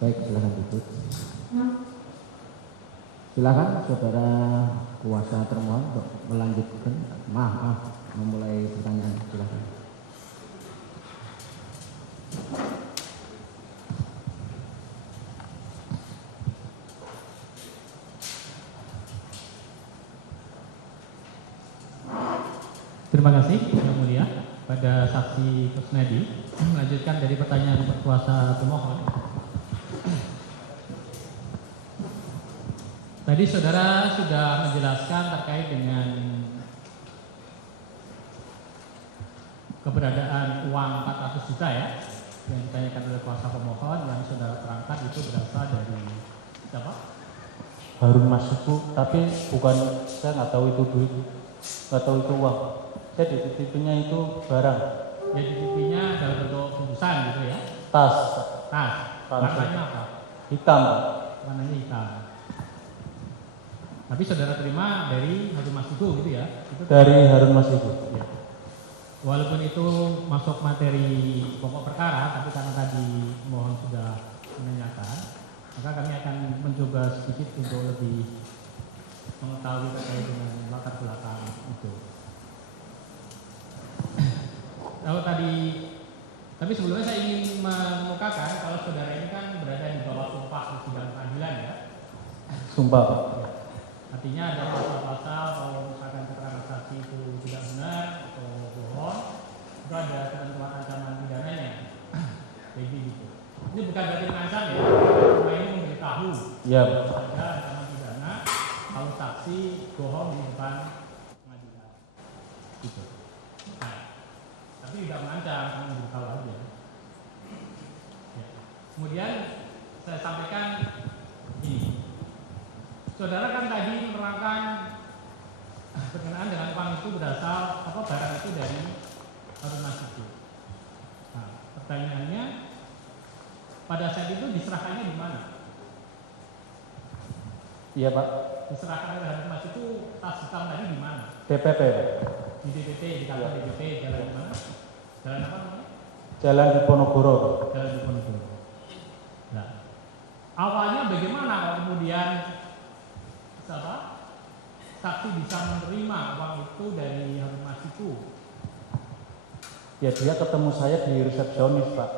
Baik, silakan duduk. Silakan saudara kuasa termohon untuk melanjutkan. Memulai pertanyaan. Silakan. Terima kasih, Yang Mulia, pada saksi Kusnadi. Melanjutkan dari pertanyaan kuasa pemohon. Tadi saudara sudah menjelaskan terkait dengan keberadaan uang 400 juta ya, yang ditanyakan oleh kuasa pemohon, yang saudara terangkan itu berasal dari siapa? Harun Masiku, tapi bukan, saya nggak tahu itu duit, nggak tahu itu uang. Saya dititipinya itu barang. Ya, dititipinya dalam bentuk bungkusan gitu ya? Tas. Warnanya apa? Hitam. Warnanya hitam. Tapi saudara terima dari Harun Masiku gitu ya? Itu dari Harun Masiku. Ya. Walaupun itu masuk materi pokok perkara, tapi karena tadi mohon sudah menanyakan, maka kami akan mencoba sedikit untuk lebih mengetahui terkait dengan latar belakang itu. Kalau tadi, tapi sebelumnya saya ingin mengemukakan kalau saudara ini kan berada di bawah sumpah di sidang pengadilan ya. Sumpah. Ya. Artinya ada pasal-pasal kalau misalkan keterangan saksi itu tidak benar atau bohong, itu ada ketentuan ancaman pidananya. Jadi gitu. Ini bukan berarti mengancam ya, cuma ini memberitahu. Ya. Ada ancaman pidana kalau saksi bohong di depan pengadilan. Gitu. Nah, tapi tidak mengancam, cuma memberitahu aja. Ya. Kemudian saya sampaikan ini. Saudara kan tadi menerangkan berkenaan dengan uang itu berasal atau barang itu dari Harun Masiku. Nah, pertanyaannya pada saat itu diserahkannya di mana? Iya Pak. Diserahkan oleh Harun Masiku tas hitam tadi di mana? DPP. Di DPP, di kantor DPP, jalan di mana? Jalan apa namanya? Jalan Diponegoro. Jalan Diponegoro. Nah, awalnya bagaimana kalau kemudian saksi bisa menerima uang itu dari Harun Masiku? Ya dia ketemu saya di resepsionis Pak.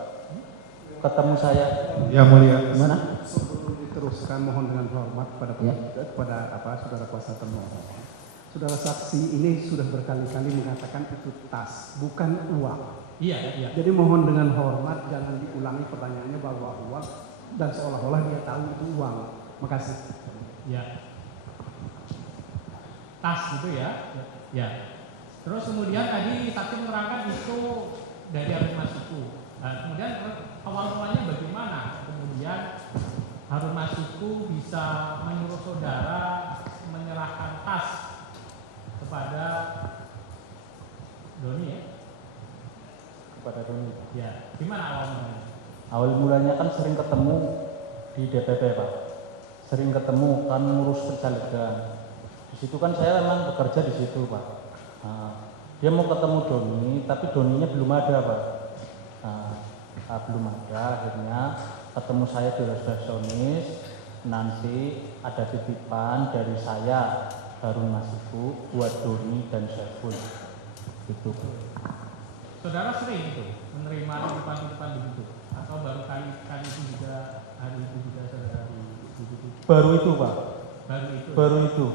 Ketemu saya. Ya mulia. Gimana? Sebelum diteruskan mohon dengan hormat kepada saudara kuasa termohon. Saudara saksi ini sudah berkali-kali mengatakan itu tas, bukan uang. Iya. Jadi mohon dengan hormat jangan diulangi pertanyaannya bahwa uang dan seolah-olah dia tahu itu uang. Makasih. Ya. Tas gitu ya. Ya. Terus kemudian tadi saksi menerangkan itu dari Harun Masiku. Nah, kemudian awal mulanya bagaimana kemudian Harun Masiku bisa menyuruh saudara menyerahkan tas kepada Doni ya? Kepada Doni. Ya. Gimana awal mulanya? Awal mulanya kan sering ketemu di DPP Pak. Sering ketemu kan ngurus pencalegan. Di situ kan saya memang bekerja di situ Pak. Nah, dia mau ketemu Doni, tapi Doninya belum ada Pak. Belum ada, akhirnya ketemu saya di resepsionis. Nanti ada titipan dari saya Harun Masiku buat Doni dan Saiful. Gitu. Saudara sering itu menerima titipan-titipan begitu, atau baru kali itu juga hari itu juga saudara di Baru itu Pak. Baru itu.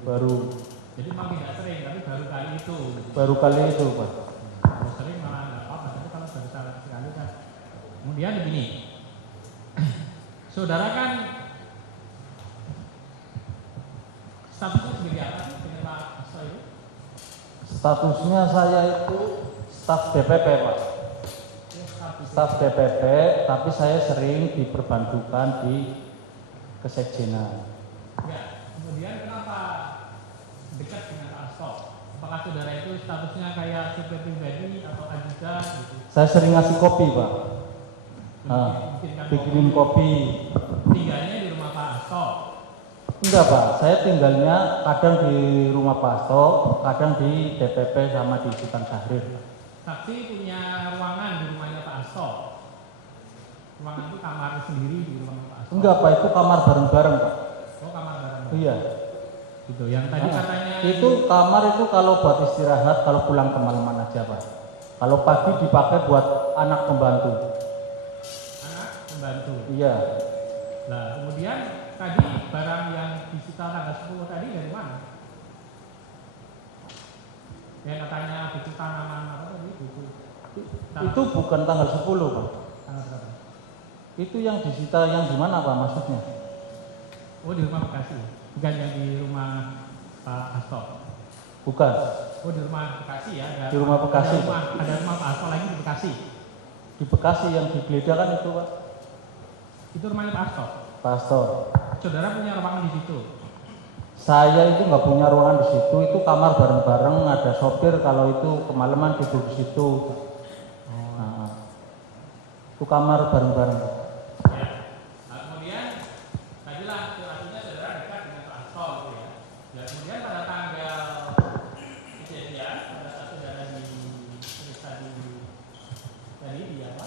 Baru. Jadi memang tidak sering, tapi baru kali itu. Baru kali itu Pak. Kalau sering malah nggak apa-apa, tapi kalau baru sekali kan. Kemudian begini, saudara kan statusnya sebagai apa? Penerima ASO itu? Statusnya saya itu staf DPP Pak. Staf DPP, tapi saya sering diperbantukan di kesekjenan. Ya, kemudian kenapa dekat dengan Pak Asto? Apakah saudara itu statusnya kayak supir pribadi atau ajudan gitu? Saya sering ngasih kopi Pak. Bikinkan Bikinin kopi. Tinggalnya di rumah Pak Asto? Enggak Pak, saya tinggalnya kadang di rumah Pak Asto, kadang di DPP sama di Sultan Syahrir. Saksi punya ruangan di rumahnya Pak Asto? ruangan itu kamar sendiri di ruangan Pak Asto? Enggak Pak, itu kamar bareng-bareng Pak. Oh, kamar bareng. Iya. Gitu. Yang tadi katanya Itu kamar itu kalau buat istirahat, kalau pulang kemalaman aja Pak. Kalau pagi dipakai buat anak pembantu. anak pembantu. Iya. Nah, kemudian tadi barang yang disita tanggal 10 tadi dari mana? Yang katanya buku tanaman apa tadi? Buku Itu bukan tanggal 10 Pak. tanggal berapa? Itu yang disita yang di mana Pak maksudnya? Oh, di rumah Bekasi. Bukan yang di rumah Pak Asto. Bukan. Oh, di rumah Bekasi ya. Di rumah Bekasi. Ada rumah Pak Asto lagi di Bekasi. Di Bekasi yang digeledah kan itu Pak. Itu rumahnya Pak Asto. Pak Asto. Saudara punya ruangan di situ. Saya itu nggak punya ruangan di situ, itu kamar bareng-bareng, ada sopir kalau itu kemalaman tidur di situ. Nah, itu kamar bareng-bareng. Ya. Nah, kemudian tadilah situasinya saudara dekat dengan Pak Asto gitu ya. Dan kemudian pada tanggal kejadian pada saat saudara diperiksa di apa?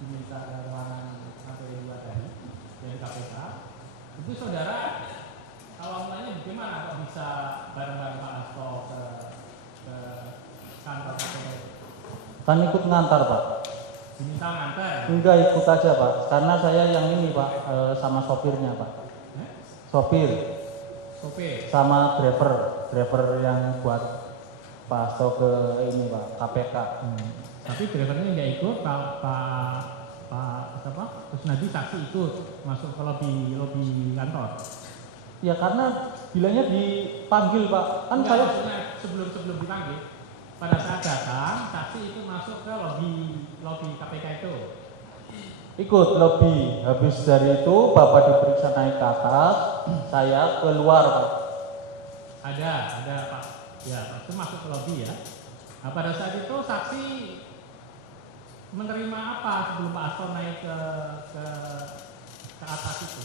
Diminta ruangan sampai 2 tadi dari KPK. Itu saudara awal mulanya bagaimana kok bisa bareng-bareng Pak Asto ke kantor KPK? Kan ikut ngantar Pak. Diminta nganter. Enggak ikut aja Pak, karena saya yang ini Pak sama sopirnya Pak. Sopir Sopir. sama driver yang buat Pak Asto ke ini Pak, KPK. Tapi drivernya nggak ikut, Pak Kusnadi saksi ikut masuk ke lobi kantor. Ya karena bilangnya dipanggil Pak, kan Enggak, saya maksudnya sebelum dipanggil, pada saat datang saksi itu masuk ke lobi KPK itu. ikut lobi. Habis dari itu Bapak diperiksa naik ke atas, saya keluar Pak. Ada Pak. Ya, itu masuk ke lobi ya. Nah, pada saat itu saksi menerima apa sebelum Pak Asto naik ke atas itu?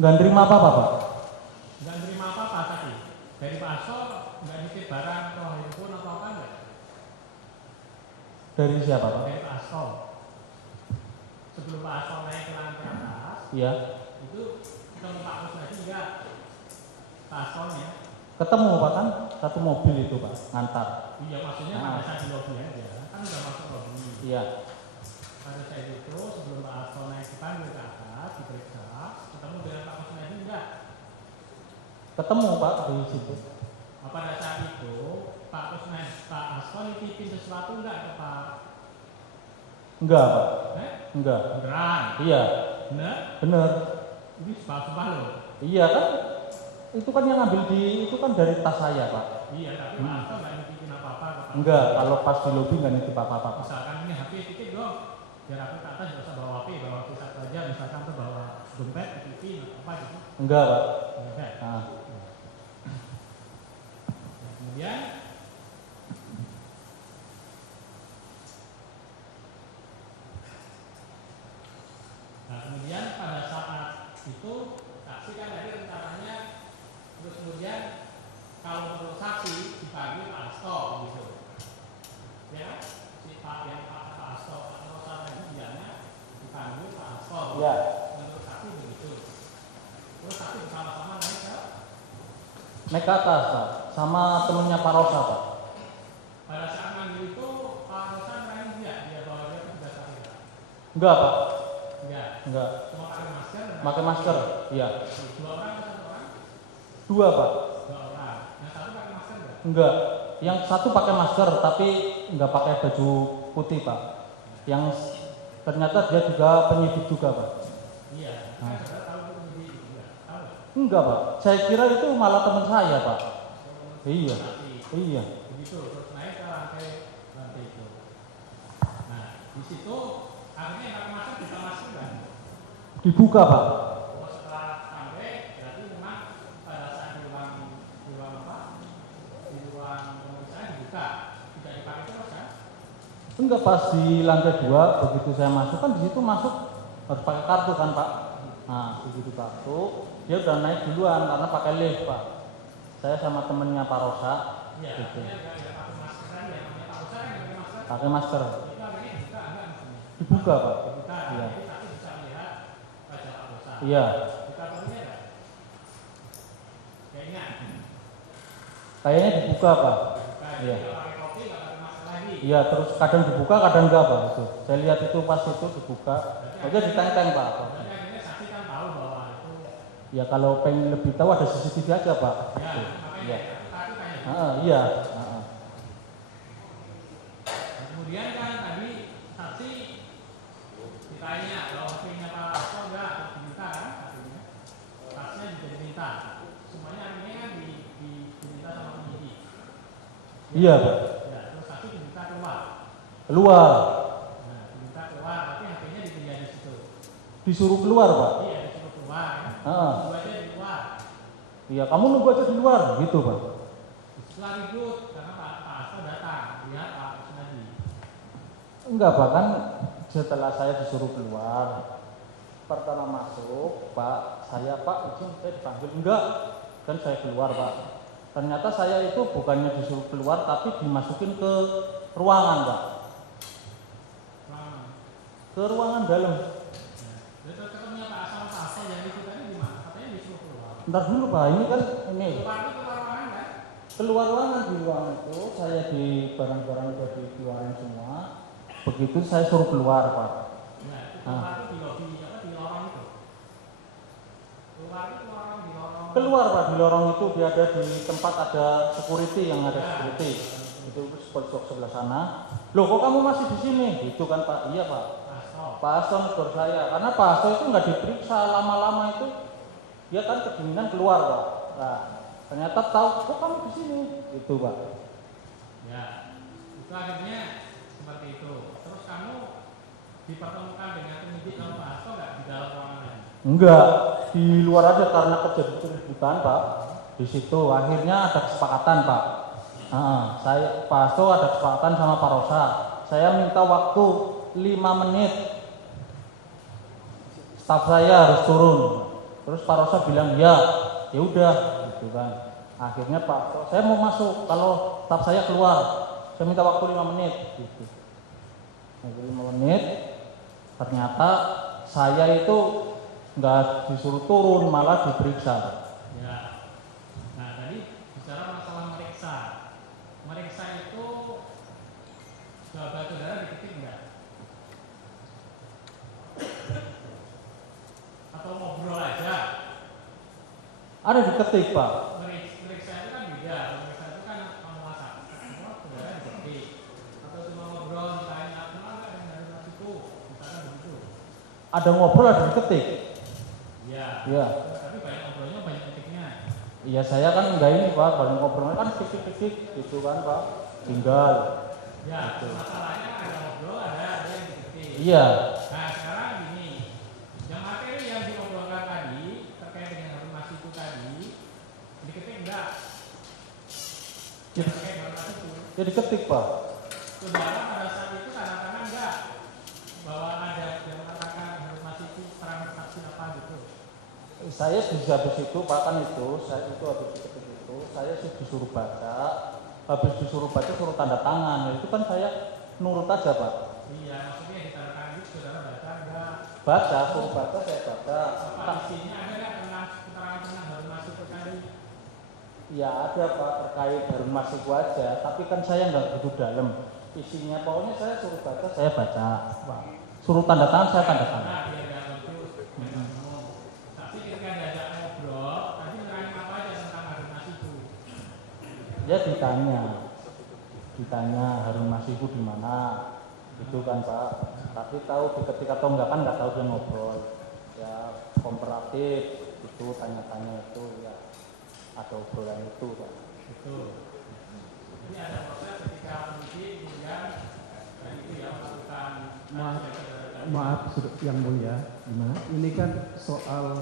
Nggak nerima apa-apa Pak. Nggak nerima apa-apa tadi. Dari Pak Asto nggak nitip barang atau handphone atau apa enggak? Dari siapa Pak? Dari Pak Asto. Sebelum Pak Asto naik ke lantai atas, Iya. itu ketemu Pak Kusnadi enggak? Pak Astonya. Ketemu Pak, kan satu mobil itu Pak, ngantar. Iya, maksudnya pada saat di lobi aja. Kan udah masuk lobi. Iya. Pada saat itu sebelum Pak Asto naik ke atas, diperiksa, ketemu dengan Pak Kusnadi enggak? Ketemu Pak di situ. Nah, pada saat itu Pak Asto nitipin sesuatu enggak ke Pak? Enggak Pak. Enggak. Beneran? Iya. Bener? Bener. Ini sumpah loh. Iya kan? Itu kan yang ngambil itu kan dari tas saya Pak. Iya, tapi Pak Asto nggak nitipin apa-apa ke Pak. Enggak, kalau pas di lobi nggak nitip apa-apa Pak. Misalkan ini HP titip dong, biar aku ke atas nggak usah bawa HP, bawa HP satu aja. Misalkan tuh bawa dompet, titipin apa gitu. Enggak Pak. Enggak. Nah, Kemudian pada saat itu saksi kan tadi rencananya terus kemudian kalau menurut saksi dipanggil Pak Asto gitu. Ya, si Pak Asto atau tadi bilangnya dipanggil Pak Asto. iya. Menurut saksi begitu. Terus saksi bersama-sama Naik ke atas Pak, sama temennya Pak Rosa Pak. pada saat manggil itu Pak Rosa nanya dia bahwa dia petugas KPK. Enggak Pak. Enggak. Enggak. Cuma pakai masker. Pakai masker. Iya. 2 orang atau 1 orang? 2 Pak. 2 orang. Yang satu pakai masker enggak? Enggak. Yang satu pakai masker tapi enggak pakai baju putih Pak. Yang ternyata dia juga penyidik juga Pak. Iya. Kan saudara tahu itu penyidik juga. Tahu nggak? Enggak Pak. Saya kira itu malah teman saya Pak. Iya. Iya. Begitu. Terus naik ke lantai itu. Nah, di situ akhirnya yang pakai masker buka masker kan? Dibuka Pak. Oh, setelah sampai berarti memang pada saat di ruang apa? Di ruang pemeriksaan dibuka, tidak dipakai terus kan? Enggak, pas di lantai 2 begitu saya masuk kan di situ masuk harus pakai kartu kan Pak. Nah begitu kartu dia udah naik duluan karena pakai lift Pak. Saya sama temennya Pak Rosa. Iya. Gitu. Dia nggak pakai masker kan? Ya, namanya Pak Rosa kan nggak pakai masker. Pakai masker. Itu akhirnya dibuka enggak maksudnya? Dibuka Pak. Dibuka, Iya. jadi saksi bisa melihat wajah Pak Bosa. Iya. Buka fotonya enggak? Kayaknya. Kayaknya dibuka Pak. Buka, Iya. jadi kalau pakai kopi nggak ada masalah lagi. Iya, terus kadang dibuka, kadang enggak Pak. Itu. Saya lihat itu pas itu dibuka. Aja ditenteng Pak. Berarti akhirnya saksi kan tahu bahwa itu Ya kalau pengen lebih tahu ada CCTV aja Pak. ya, Itu. makanya Iya. tapi kayak gitu. Iya. Nah, kemudian kan tadi saksi ditanya kalau HP-nya Pak Hasto enggak diminta kan artinya saksinya juga diminta, semuanya artinya kan diminta sama penyidik. Iya Pak. Ya, terus saksi diminta keluar. Keluar. Nah, diminta keluar, tapi HP-nya ditinggal di situ. Disuruh keluar Pak. Iya, disuruh keluar. Ya. Heeh. Tunggu aja di luar. Iya, kamu nunggu aja di luar gitu Pak. Setelah ribut karena Pak Hasto datang lihat Pak Kusnadi. Enggak Pak, kan setelah saya disuruh keluar, pertama masuk, Pak, saya Pak izin saya dipanggil enggak, kan saya keluar Pak. Ternyata saya itu bukannya disuruh keluar, tapi dimasukin ke ruangan Pak, Nah, ke ruangan dalam. terus ketemunya Pak Hasto yang itu tadi gimana? Katanya disuruh keluar. Ntar dulu Pak, ini kan ini Keluar itu keluar ruangan kan? keluar ruangan, di ruangan itu saya di barang-barang udah dikeluarin semua. Begitu saya suruh keluar Pak. Nah, itu keluar itu di lobi apa di lorong itu. Keluar itu lorong di lorong. Keluar Pak, di lorong itu dia ada di tempat ada security, yang ada security. Itu spot sebelah sana. Loh kok kamu masih di sini? Gitu kan Pak. Iya Pak. Hasto. Pak Hasto negor saya, karena Pak Hasto itu nggak diperiksa lama-lama itu, dia kan kedinginan keluar Pak. Nah, ternyata tahu, kok kamu di sini? Itu Pak. Ya, itu akhirnya seperti itu. Terus kamu dipertemukan dengan penyidik sama Pak Hasto nggak di dalam ruangan lain? Enggak, di luar aja karena kejadian keributan Pak. Di situ akhirnya ada kesepakatan Pak. Saya Pak Hasto ada kesepakatan sama Pak Rosa. Saya minta waktu 5 menit. Staf saya harus turun. Terus Pak Rosa bilang ya udah, gitu kan. Akhirnya Pak Hasto, saya mau masuk kalau staf saya keluar. Saya minta waktu 5 menit. Gitu. 5 menit. Ternyata saya itu nggak disuruh turun, malah diperiksa. Ya. Nah, tadi bicara masalah meriksa. Meriksa itu jawaban saudara diketik enggak? Atau ngobrol aja? Ada diketik Pak. Meriksa itu kan beda. Meriksa itu kan penguasa. Semua saudara diketik. Atau cuma ngobrol ditanya kenal nggak dengan dari itu? Misalkan begitu. Ada ngobrol, ada diketik. Iya. Iya. Tapi banyak ngobrolnya banyak ketiknya. Iya saya kan enggak ini Pak, banyak ngobrol kan ketik-ketik gitu kan Pak. Tinggal. Ya, masalahnya ada ngobrol, ada yang diketik. Iya. Nah, sekarang gini, yang materi yang diobrolkan tadi terkait dengan Harun Masiku tadi diketik enggak? Yang terkait Harun Masiku. Ya diketik Pak. Saudara pada saat itu tanda-tangan enggak bahwa ada yang mengatakan Harun Masiku perang saksi apa gitu? Saya habis itu Pak kan itu, saya itu habis diketik itu, saya sih disuruh baca, habis disuruh baca suruh tanda tangan, ya, itu kan saya nurut aja Pak. Iya, maksudnya di tanda tangan itu saudara baca enggak? Baca, suruh baca saya baca. Apa isinya ada enggak tentang keterangan tentang Harun Masiku tadi? Ya ada Pak, terkait Harun Masiku aja, tapi kan saya nggak begitu dalam isinya, pokoknya saya suruh baca, saya baca Pak. Suruh tanda tangan, saya tanda tangan. Nah, biar enggak lucu. Tapi ketika diajak ngobrol, tadi nerangin apa aja tentang Harun Masiku? Ya ditanya Harun Masiku di mana, itu kan Pak. Tapi tahu diketik atau enggak kan nggak tahu dia ngobrol. Ya komparatif itu tanya-tanya itu ya ada obrolan itu Pak. Betul. Jadi ada proses ketika penyidik kemudian dan itu ya melakukan Maaf yang mulia, Gimana? ini kan soal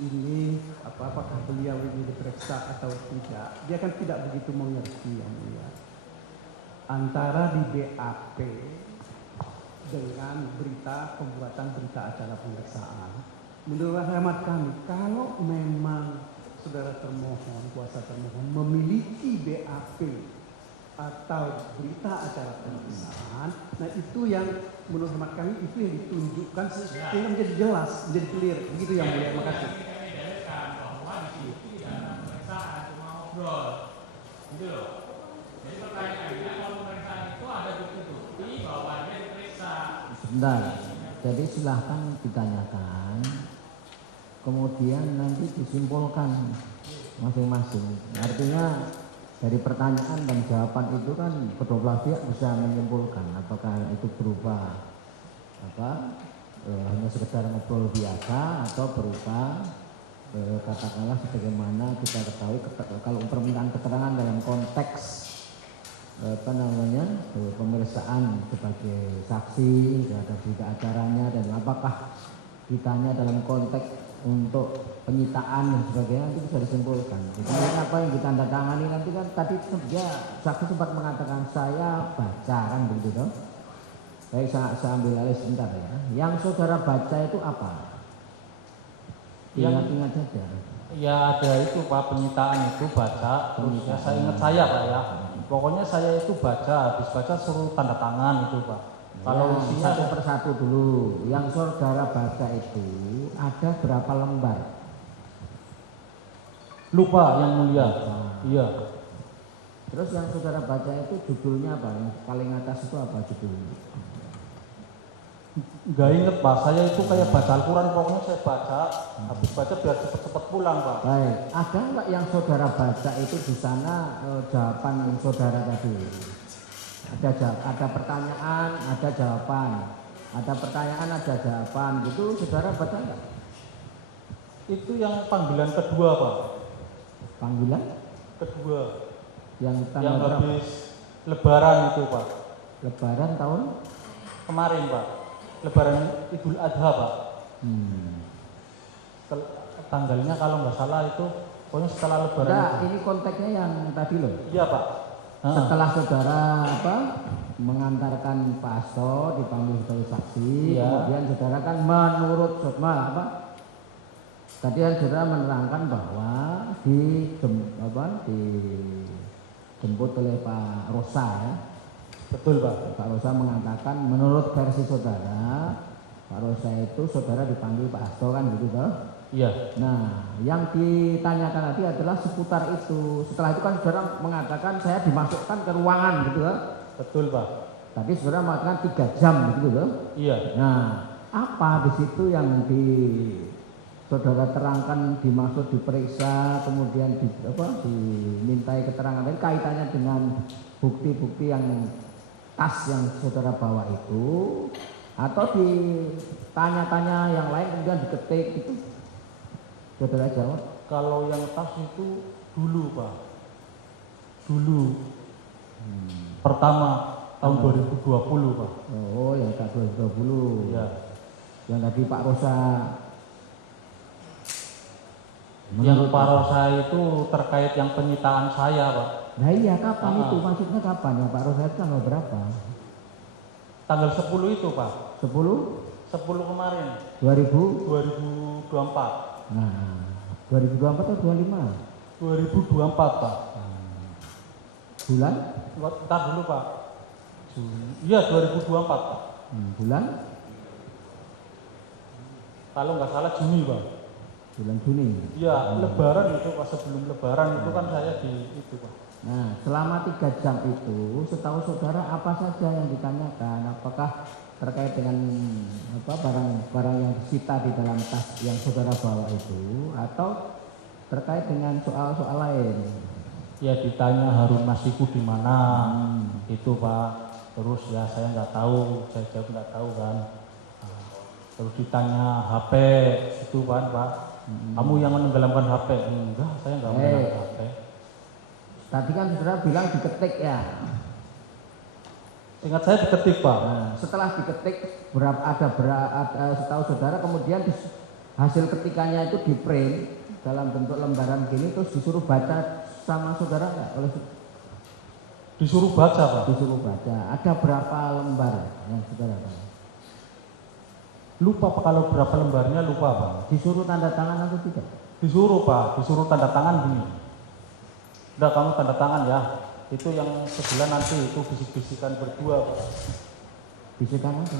ini apakah beliau ini diperiksa atau tidak, dia kan tidak begitu mengerti yang mulia antara di BAP dengan berita pembuatan berita acara pemeriksaan. Menurut hemat kami, kalau memang saudara termohon, kuasa termohon memiliki BAP atau berita acara pemeriksaan, Nah itu yang menurut hemat kami itu yang ditunjukkan sehingga menjadi jelas, menjadi clear. Begitu yang mulia. Makasih. Kami dalilkan bahwa di situ tidak ada pemeriksaan, cuma ngobrol. Gitu loh. Jadi pertanyaannya kalau pemeriksaan itu ada bukti-bukti bahwa dia diperiksa. Sebentar. Jadi silahkan ditanyakan. Kemudian nanti disimpulkan masing-masing. Artinya dari pertanyaan dan jawaban itu kan kedua belah pihak bisa menyimpulkan apakah itu berupa hanya sekedar ngobrol biasa atau berupa katakanlah sebagaimana kita ketahui kalau permintaan keterangan dalam konteks pemeriksaan sebagai saksi, ada berita acaranya, dan apakah ditanya dalam konteks untuk penyitaan dan sebagainya, itu bisa disimpulkan. Kemudian apa yang ditandatangani nanti kan tadi dia saksi sempat mengatakan saya baca kan begitu toh. Baik, saya ambil alih sebentar ya. Yang saudara baca itu apa? Ingat-ingat saja. Ya ada itu Pak, penyitaan itu baca. Terus ya, saya ingat saya Pak ya. Pokoknya saya itu baca, habis baca suruh tanda tangan itu Pak. Kalau isinya satu persatu dulu. Yang saudara baca itu ada berapa lembar? Lupa yang mulia. Iya. Terus yang saudara baca itu judulnya apa? Yang paling atas itu apa judulnya? Enggak inget Pak, saya itu kayak baca Al-Quran, pokoknya saya baca, habis baca biar cepet-cepet pulang Pak. Baik, ada nggak yang saudara baca itu di sana jawaban saudara tadi? Ada pertanyaan, ada jawaban. Ada pertanyaan, ada jawaban. Gitu saudara baca nggak? Itu yang panggilan kedua Pak. Panggilan? Kedua. Yang Yang berapa? habis Lebaran itu Pak. Lebaran tahun? Kemarin Pak. Lebaran Idul Adha Pak. Tanggalnya kalau nggak salah itu pokoknya setelah Lebaran. Enggak, itu. ini konteksnya yang tadi loh. Iya Pak. Setelah saudara mengantarkan Pak Hasto dipanggil sebagai saksi, Iya. kemudian saudara kan menurut tadi kan saudara menerangkan bahwa dijemput oleh Pak Rosa ya. Betul Pak. Pak Rosa mengatakan menurut versi saudara, Pak Rosa itu saudara dipanggil Pak Hasto kan gitu toh? Iya. Nah, yang ditanyakan tadi adalah seputar itu. Setelah itu kan saudara mengatakan saya dimasukkan ke ruangan gitu toh? Betul Pak. Tadi saudara mengatakan 3 jam gitu toh? Iya. Nah, apa di situ yang saudara terangkan dimaksud diperiksa kemudian dimintai keterangan dari kaitannya dengan bukti-bukti yang tas yang saudara bawa itu, atau ditanya-tanya yang lain kemudian diketik gitu? Saudara jawab. Kalau yang tas itu dulu Pak. Dulu. Pertama tahun 2020 Pak. Oh, yang tak 2020. Iya. Yang tadi Pak Rosa. Yang Pak Rosa itu terkait yang penyitaan saya Pak. Nah iya, kapan itu? Maksudnya kapan ya Pak Rosa itu tanggal berapa? Tanggal 10 itu Pak. 10? 10 kemarin. 2024. Nah, 2024 atau 25? 2024 Pak. Bulan? Ntar dulu Pak. Iya 2024 Pak. Bulan? Kalau nggak salah Juni Pak. Bulan Juni. Iya, Lebaran itu Pak, sebelum Lebaran itu kan saya di itu Pak. Nah, selama 3 jam itu, setahu saudara apa saja yang ditanyakan? Apakah terkait dengan barang-barang yang disita di dalam tas yang saudara bawa itu, atau terkait dengan soal-soal lain? Ya ditanya Harun Masiku di mana, itu Pak. Terus ya saya nggak tahu, saya jawab nggak tahu kan. Nah, terus ditanya HP itu kan Pak. Kamu yang menenggelamkan HP? Enggak, saya nggak menenggelamkan HP. Tadi kan saudara bilang diketik ya. Ingat saya diketik Pak. Nah, setelah diketik setahu saudara kemudian hasil ketikannya itu di print dalam bentuk lembaran gini terus disuruh baca sama saudara nggak? Disuruh baca Pak. Disuruh baca. Ada berapa lembar yang saudara tahu? Lupa Pak, kalau berapa lembarnya lupa Pak. Disuruh tanda tangan atau tidak? Disuruh Pak, disuruh tanda tangan gini. Udah kamu tanda tangan ya. Itu yang sebelah nanti itu bisik-bisikan berdua Pak. Bisikan apa?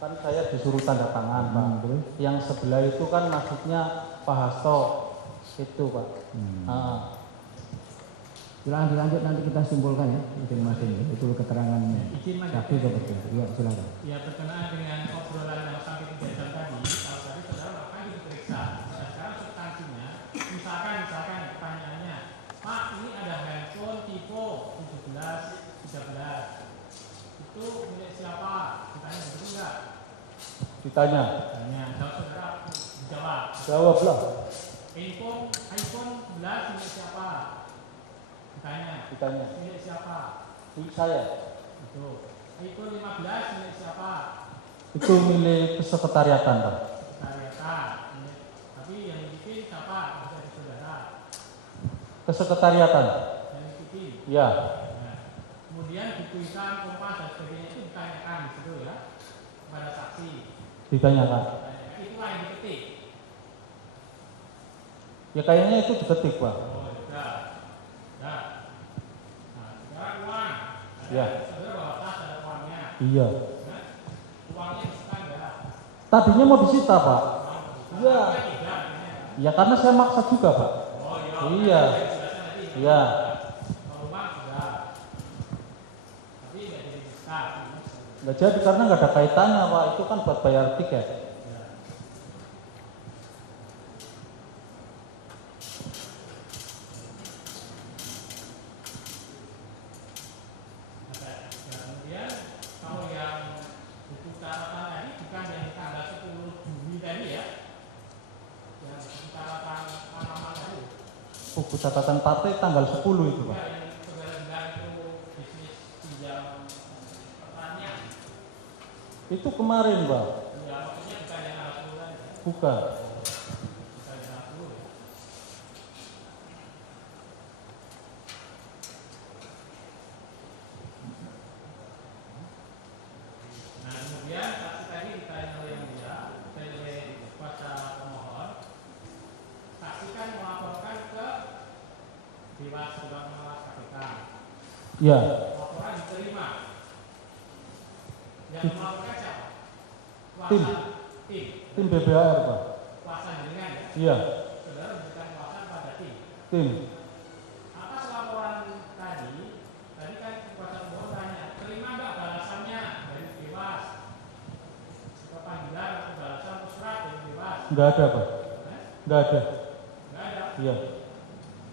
Kan saya disuruh tanda tangan Pak. Terus? Yang sebelah itu kan maksudnya Pak Hasto itu Pak. Silakan dilanjut, nanti kita simpulkan ya masing-masing. Itu keterangan Izin saksi seperti itu. Iya, silakan. Ya, berkenaan dengan obrolan yang sampai 3 jam tadi, kalau tadi saudara melakukan diperiksa. Dan sekarang substansinya, misalkan pertanyaannya, Pak, ini ada handphone tipe 1713. Itu milik siapa? Ditanya begitu enggak? Ditanya. Tanya, jawab saudara, dijawab. Jawablah. iPhone 11 milik siapa? Ditanya. Milik siapa? Milik saya. Itu. iPhone 15 milik siapa? Itu milik kesekretariatan Pak. Sekretariatan. Tapi yang bikin siapa? Dari saudara. Kesekretariatan. Yang bikin. Ya. Nah, kemudian dipuikan, kompas dan sebagainya itu ditanyakan di situ ya kepada saksi. Ditanyakan. Itulah yang diketik. Ya kayaknya itu diketik Pak. Oh, sudah. Nah, sekarang uang. Ya. Saudara bawa tas, ada uangnya. Iya. Nah, uangnya disita enggak? Tadinya mau disita Pak. Iya. Tidak. Ya karena saya maksa juga Pak. Oh Iya. Iya. Kalau uang sudah. Tapi tidak jadi disita. Nggak jadi karena nggak ada kaitannya Pak. Itu kan buat bayar tiket. Kemudian kalau yang buku catatan tadi bukan yang tanggal 10 Juni tadi ya, yang buku catatan Panama tadi. Buku catatan partai tanggal 10 itu Pak. Yang saudara bilang itu bisnis pinjam pertanian. Itu kemarin Pak. Ya maksudnya bukan yang tanggal 10 tadi. Bukan. Bukan yang tanggal 10. Nah kemudian saksi tadi ditanya oleh yang mulia, oleh kuasa pemohon, saksi kan melaporkan ke Dewan Pengawas KPK. Ya. Laporan diterima. Yang melaporkan siapa? Tim. Tim BBAR Pak. Kuasa jaringan ya. Iya. Saudara memberikan kuasa pada tim. Tim. Atas laporan tadi kan kuasa pemohon tanya, terima nggak balasannya dari Dewas? Atau panggilan atau balasan atau surat dari Dewas? Nggak ada Pak. Nggak ada. Nggak ada. Iya.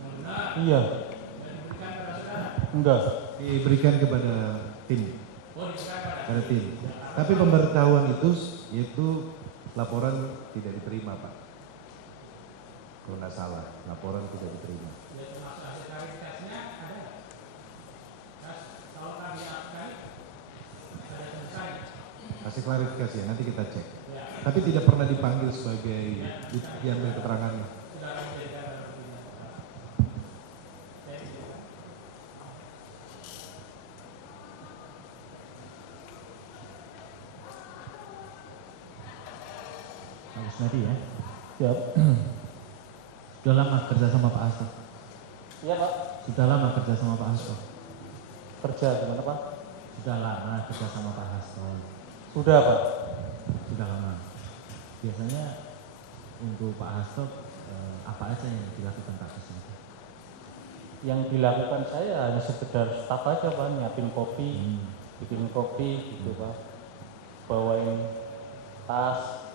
Yang benar. Iya. Dan diberikan kepada saudara. Enggak. Diberikan kepada tim, Oh diberikan kepada pada tim. Tapi pemberitahuan itu yaitu laporan tidak diterima Pak. Kalau nggak salah, laporan tidak diterima. Ya termasuk hasil klarifikasinya ada nggak? Nah, kalau kami akan ada selesai. Kasih klarifikasi ya, nanti kita cek. Ya. Tapi tidak pernah dipanggil sebagai diambil keterangannya. Sudah kami jadikan dalam opini. Pak Kusnadi ya. Siap. Sudah lama kerja sama Pak Hasto. Iya Pak. Sudah lama kerja sama Pak Hasto. Kerja gimana Pak? Sudah lama kerja sama Pak Hasto. Sudah Pak. Sudah lama. Biasanya untuk Pak Hasto apa aja yang dilakukan Pak Kusnadi? Yang dilakukan saya hanya sekedar staf aja Pak, nyiapin kopi, bikin kopi gitu Pak. Bawain tas,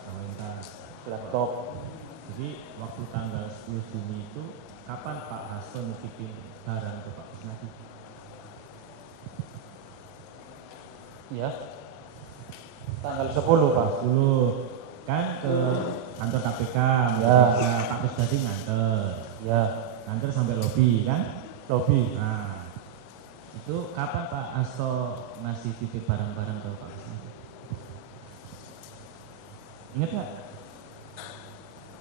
laptop. Jadi waktu tanggal 10 Juni itu kapan Pak Hasto nitipin barang ke Pak Kusnadi? Ya. Tanggal 10 Pak. 10 kan ke kantor KPK, Ya. Pak Kusnadi nganter. Ya. Nganter sampai lobi kan? Lobby. Nah, itu kapan Pak Hasto ngasih titip barang-barang ke Pak Kusnadi? Ingat nggak?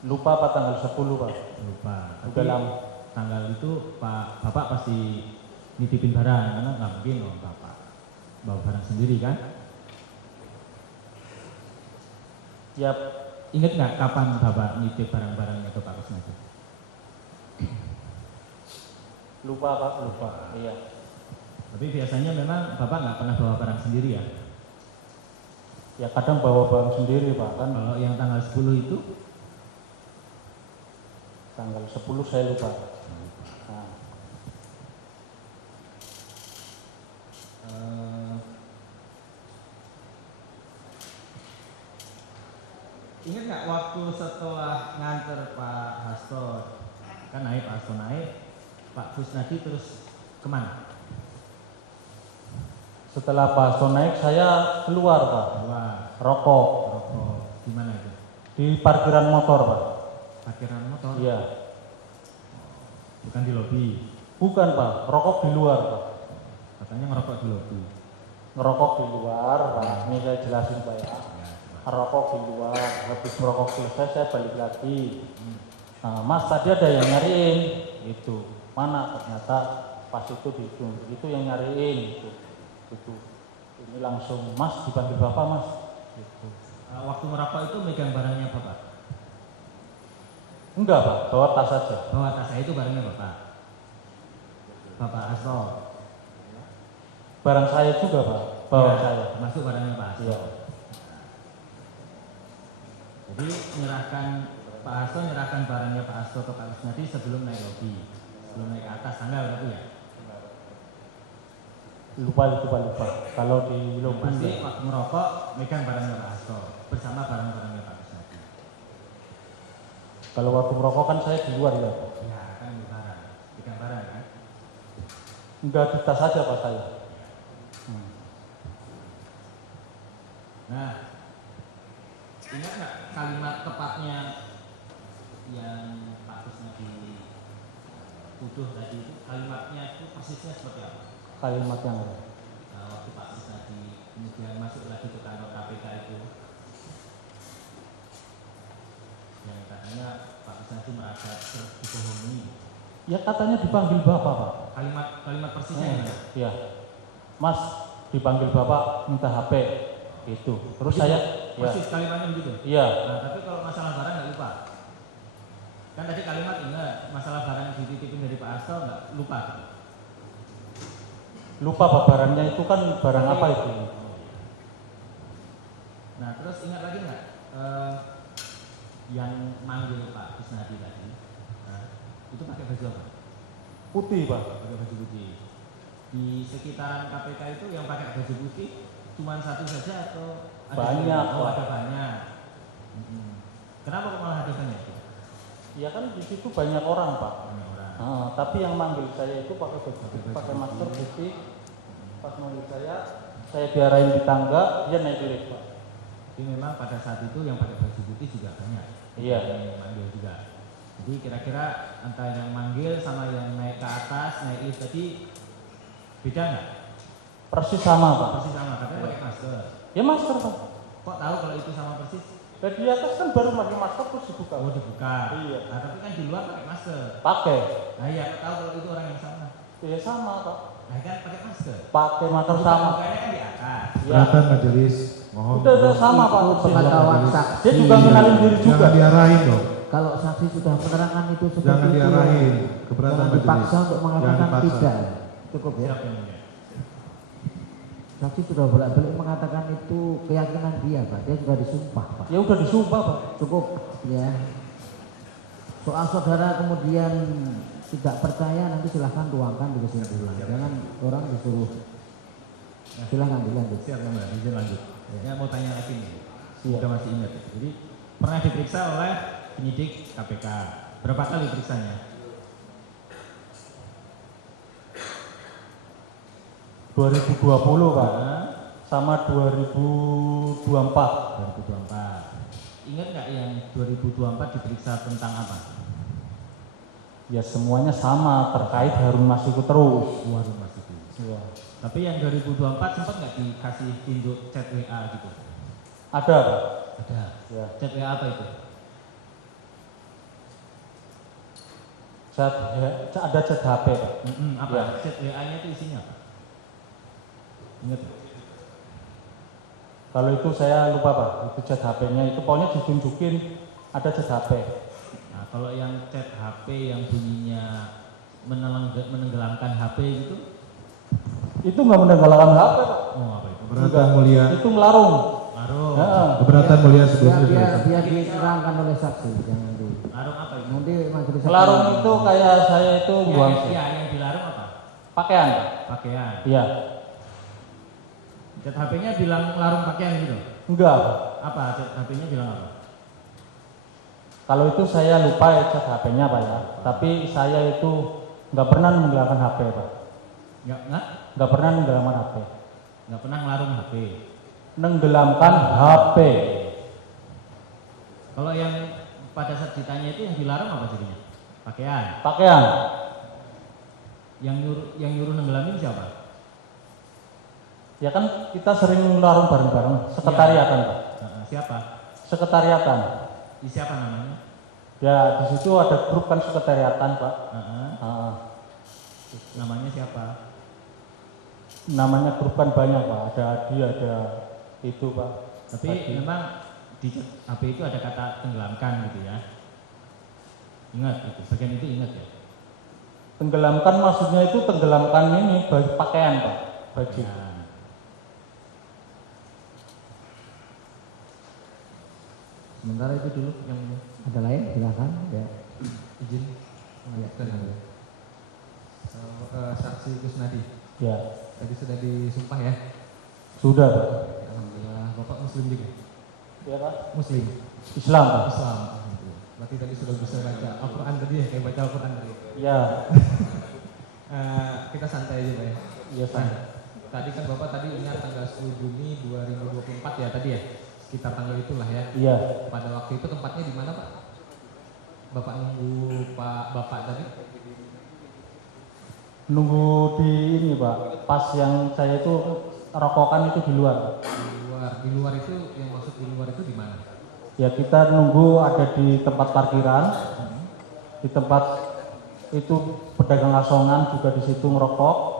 Lupa Pak tanggal 10 Pak. Lupa. Udah lama. Tanggal itu Bapak pasti nitipin barang karena nggak mungkin dong Bapak bawa barang sendiri kan? Ya. Ingat nggak kapan Bapak nitip barang-barangnya ke Pak Kusnadi? Lupa Pak, lupa. Iya. Tapi biasanya memang Bapak nggak pernah bawa barang sendiri ya? Ya kadang bawa barang sendiri Pak kan. Kalau yang tanggal 10 itu Tanggal 10 saya lupa. Nah, ingat nggak waktu setelah nganter Pak Hasto, kan naik Pak Hasto naik, Pak Kusnadi terus kemana? setelah Pak Hasto naik saya keluar Pak, Wah, rokok rokok di mana itu? di parkiran motor Pak. Parkiran motor? Iya. Bukan di lobi. Bukan Pak, rokok di luar Pak. Katanya ngerokok di lobi. Ngerokok di luar Pak, ini saya jelasin Pak ya. Ya, Rokok di luar, habis merokok selesai saya balik lagi. Nah, Mas tadi ada yang nyariin, itu mana ternyata pas itu itu yang nyariin itu. Ini langsung Mas dipanggil Bapak Mas. Gitu. waktu merokok itu megang barangnya Bapak? Enggak Pak, bawa tas saja. Bawa tas saya itu barangnya Bapak? Bapak Hasto? Barang saya juga Pak, bawa Ya, saya. termasuk barangnya Pak Hasto? Iya. Jadi Pak Hasto menyerahkan barangnya Pak Hasto ke Pak Kusnadi sebelum naik lobi, sebelum naik ke atas tanggal berapa ya? Lupa. Kalau di Yang lobi pasti enggak. waktu merokok megang barangnya Pak Hasto bersama barang-barangnya Pak Kusnadi. Kalau waktu merokok kan saya di luar ya Pak. Ya kan megang barang kan? Enggak di tas saja Pak saya. Nah, ingat nggak kalimat tepatnya yang Pak Kusnadi tuduh tadi itu? Kalimatnya itu persisnya seperti apa? Kalimat yang ada. Waktu Pak Kusnadi kemudian masuk lagi ke kantor KPK itu, yang katanya Pak Kusnadi merasa dibohongi. Ya katanya dipanggil Bapak Pak. Kalimat persisnya yang mana? Iya. Mas dipanggil Bapak minta HP. Itu. Terus Begitu? saya ya. Persis kalimatnya begitu? Iya. Nah, tapi kalau masalah barang nggak lupa. Kan tadi kalimat ingat, masalah barang yang dititipin dari Pak Hasto nggak lupa. Lupa Pak barangnya itu kan barang apa itu? Nah, terus ingat lagi nggak yang manggil Pak Kusnadi tadi? Nah, itu pakai baju apa? Putih Pak. Pakai baju putih. Di sekitaran KPK itu yang pakai baju putih cuma satu saja atau ada Banyak, Oh, Pak. ada banyak. Kenapa kok malah ada banyak? Ya kan di situ banyak orang Pak. Banyak orang. Tapi yang manggil saya itu pakai baju Pakai putih, baju pakai masker putih. putih. Pas manggil saya diarahin di tangga, dia naik lift Pak. Jadi memang pada saat itu yang pakai baju putih juga banyak. Iya. Yang manggil juga. Jadi kira-kira antara yang manggil sama yang naik ke atas, naik lift tadi beda nggak? Persis sama Pak. Persis sama, tapi pakai masker. Ya masker Pak. Kok tahu kalau itu sama persis? Dan di atas kan baru pakai masker terus dibuka. Oh, dibuka. Iya. Nah, tapi kan di luar pakai masker. Pakai. Nah, iya, kok tahu kalau itu orang yang sama? Ya sama Pak. Nah, kan pakai masker. Pakai masker sama. Bukanya kan di atas. Ya. Keberatan majelis, mohon. Udah sama Pak. Itu pengetahuan saksi. Dia juga kenalin diri juga. Jangan diarahin dong. Kalau saksi sudah menerangkan itu seperti Jangan itu, diarahin. Keberatan jangan majelis. dipaksa untuk Jangan mengatakan dipaksa. tidak. Cukup ya. Siap yang mulia. Saksi sudah bolak-balik mengatakan itu keyakinan dia, Pak. Dia sudah disumpah, Pak. Ya udah disumpah Pak. Cukup ya. Soal saudara kemudian tidak percaya, nanti silahkan tuangkan di kesimpulan. Jangan orang disuruh. Silahkan dilanjut. Siap yang mulia, izin lanjut. Ya, mau tanya lagi nih. Siap. Udah masih ingat. Jadi pernah diperiksa oleh penyidik KPK. Berapa kali periksanya? 2020 Pak. Nah, Sama 2024. 2024. Ingat nggak yang 2024 diperiksa tentang apa? Ya semuanya sama terkait Harun Masiku terus. Warung Masiku. Iya. Tapi yang 2024 sempat nggak dikasih induk chat WA gitu? Ada Pak. Ada. Ya. Chat WA apa itu? Ada chat HP Pak. Apa? Ya. Chat WA-nya itu isinya apa? Ingat nggak? Kalau itu saya lupa Pak. Itu chat HP-nya itu pokoknya ditunjukin ada chat HP. Nah, kalau yang chat HP yang bunyinya menenggelamkan HP gitu, Itu nggak menenggelamkan HP Pak. oh apa itu? Keberatan mulia. Itu melarung. Larung. Keberatan mulia sebelumnya biar diterangkan oleh saksi, jangan dulu. Larung apa itu? Nanti majelis Larung itu kayak saya itu buang Iya, yang dilarung apa? pakaian. Pakaian. Iya. Chat HP-nya bilang larung pakaian gitu. Enggak. Apa? Chat HP-nya bilang apa? Kalau itu saya lupa ya chat HP-nya Pak ya. Tapi saya itu nggak pernah menghilangkan HP Pak. Nggak pernah menenggelamkan HP. Nggak pernah ngelarung HP. Nenggelamkan HP. Kalau yang pada saat ditanya itu yang dilarung apa jadinya? Pakaian. Pakaian. Yang nyuruh nenggelamin siapa? Ya kan kita sering larung bareng-bareng. Sekretariatan Pak. Siapa? Sekretariatan. Siapa namanya? Ya di situ ada grup kan sekretariatan Pak. Namanya siapa? Namanya grup kan banyak Pak. Ada Adi, ada itu Pak. Tapi Adi. memang di HP itu ada kata tenggelamkan gitu ya. Ingat itu, bagian itu ingat ya. Tenggelamkan maksudnya itu tenggelamkan ini baju pakaian Pak. Baju. Ya. Sementara itu dulu yang ada lain silakan ya. Izin melanjutkan ya. Saksi Kusnadi. Ya. Tadi sudah disumpah ya. Sudah Pak. Alhamdulillah. Bapak Muslim juga. Ya Pak. Muslim. Islam Pak. Islam. Alhamdulillah. Berarti tadi sudah bisa baca Al-Quran tadi ya, kayak baca Al-Quran tadi. Ya. Kita santai aja Pak ya. Iya Pak. Tadi kan Bapak tadi ingat tanggal 10 Juni 2024 ya tadi ya. Sekitar tanggal itulah ya. Iya. Pada waktu itu tempatnya di mana Pak? Bapak nunggu Bapak tadi? Nunggu di ini Pak. Pas yang saya itu rokokan itu di luar. Di luar itu yang maksud di luar itu di mana? Ya kita nunggu ada di tempat parkiran. Di tempat itu pedagang asongan juga di situ ngerokok.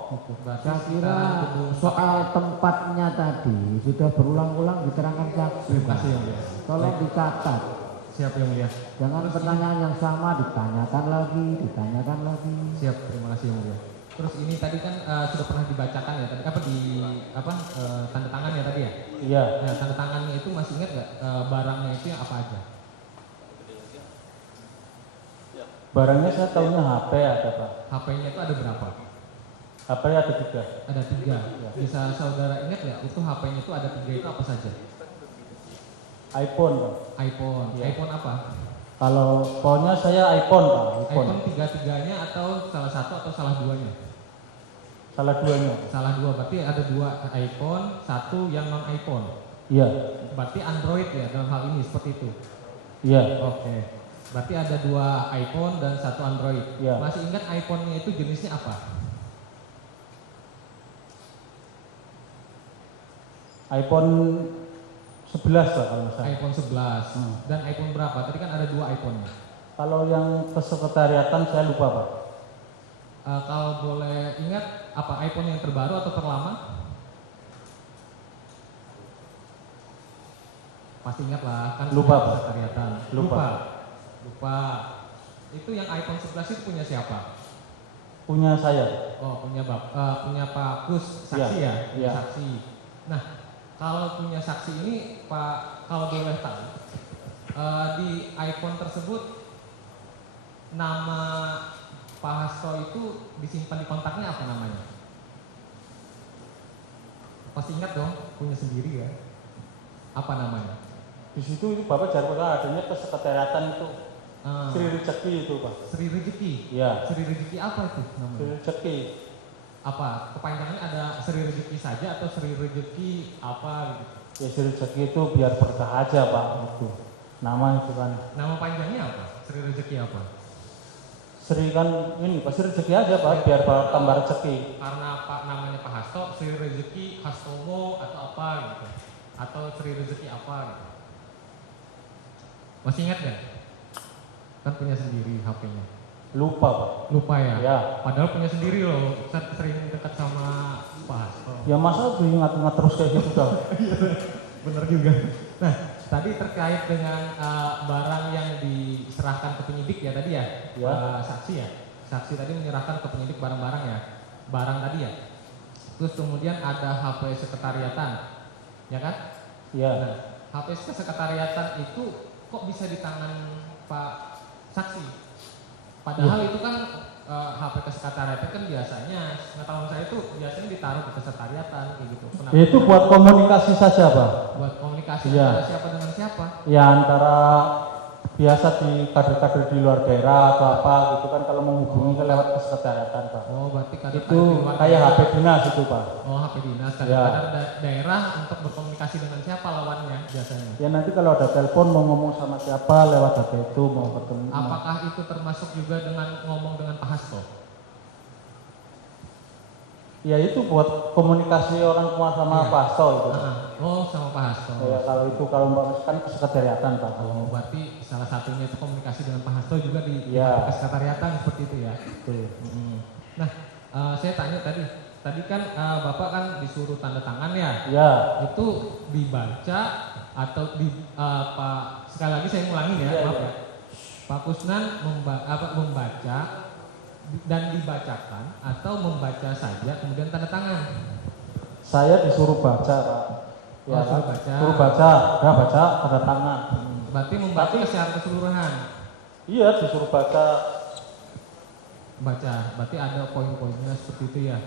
Saya kira soal tempatnya tadi sudah berulang-ulang diterangkan saksi. Terima kasih yang mulia. Tolong dicatat. Siap yang mulia. Jangan pertanyaan yang sama ditanyakan lagi. Siap, terima kasih yang mulia. Terus ini tadi kan sudah pernah dibacakan ya tadi tanda tangan ya tadi ya? Iya. Nah, tanda tangannya itu masih ingat nggak barangnya itu yang apa aja? Barangnya saya tahunya HP ada Pak. HP-nya itu ada berapa? HP ada 3. Ada 3. Bisa saudara ingat nggak itu HP-nya itu ada 3 itu apa saja? iPhone Pak. iPhone. Iya. iPhone apa? Kalau pokoknya saya iPhone Pak. iPhone 3-3-nya atau salah satu atau salah duanya? Salah duanya. Salah dua, berarti ada 2 iPhone, 1 yang non iPhone. Iya. Berarti Android ya dalam hal ini seperti itu. Iya. Oke. Berarti ada 2 iPhone dan 1 Android. Iya. Masih ingat iPhone-nya itu jenisnya apa? iPhone 11 Pak kalau nggak salah. iPhone 11. Dan iPhone berapa? Tadi kan ada 2 iPhone-nya. Kalau yang kesekretariatan saya lupa Pak. Kalau boleh ingat apa iPhone yang terbaru atau terlama? Pasti ingat lah kan. Lupa, sudah Pak. sekretariatan. Lupa. Lupa. Itu yang iPhone 11 itu punya siapa? Punya saya. Oh, punya Pak Kus, saksi ya? Punya Iya. saksi. Nah, kalau punya saksi ini Pak, kalau boleh tahu di iPhone tersebut nama Pak Hasto itu disimpan di kontaknya apa namanya? Pasti ingat dong, punya sendiri ya. Apa namanya? Di situ Bapak Jarwo adanya kesekretariatan itu. Sri Rezeki itu Pak. Sri Rezeki. Iya. Sri Rezeki apa itu Sri namanya? Rezeki. Apa? Kepanjangannya ada Sri Rezeki saja atau Sri Rezeki apa gitu? Ya Sri Rezeki itu biar berkah aja Pak itu. Nama itu kan. Nama panjangnya apa? Sri Rezeki apa? Sri kan ini Pak Sri Rezeki aja Pak biar tambah rezeki. Karena Pak namanya Pak Hasto, Sri Rezeki Hastomo atau apa gitu. Atau Sri Rezeki apa gitu. Masih ingat gak? Kan punya sendiri HP-nya. Lupa Pak. Lupa ya? Ya. Padahal punya sendiri loh. Saya sering dekat sama Pak Hasto. Ya masa diingat-ingat terus kayak gitu Pak. Bener juga. Nah, tadi terkait dengan barang yang diserahkan ke penyidik ya tadi ya, Ya. saksi ya. Saksi tadi menyerahkan ke penyidik barang-barang ya, barang tadi ya. Terus kemudian ada HP sekretariatan, ya kan? Iya. Nah, HP kesekretariatan itu kok bisa di tangan Pak saksi? Padahal itu kan HP kesekretariatan kan biasanya, pengetahuan saya itu biasanya ditaruh di kesekretariatan kayak gitu. Kenapa? Itu buat komunikasi saja, Pak. Buat komunikasi Iya. antara siapa dengan siapa? Ya antara biasa di kader-kader di luar daerah atau apa gitu kan kalau menghubungi kan lewat kesekretariatan, Pak. Oh, berarti Itu kadang-kadang di luar kayak daerah. HP dinas itu, Pak. Oh, HP dinas. Ya. Kadang-kadang daerah untuk berkomunikasi dengan siapa lawannya biasanya. Ya nanti kalau ada telepon mau ngomong sama siapa lewat HP itu mau ketemu. Apakah itu termasuk juga dengan ngomong dengan Pak Hasto? Ya itu buat komunikasi orang tua sama Iya. Pak Hasto itu. Oh, sama Pak Hasto. Ya kalau itu kalau Mbak kan kesekretariatan, Pak. Oh, berarti salah satunya itu komunikasi dengan Pak Hasto juga di Iya. kesekretariatan seperti itu ya. Betul. Nah, saya tanya tadi kan Bapak kan disuruh tanda tangan ya. Ya. Itu dibaca atau Pak, sekali lagi saya ngulangin ya, Iya, maaf iya. ya. Pak Kusnan membaca dan dibacakan atau membaca saja kemudian tanda tangan. Saya disuruh baca, Pak. Oh, suruh baca. Suruh baca, udah baca tanda tangan. Berarti membaca Tapi- secara keseluruhan. Iya, disuruh baca. Baca, berarti ada poin-poinnya seperti itu ya.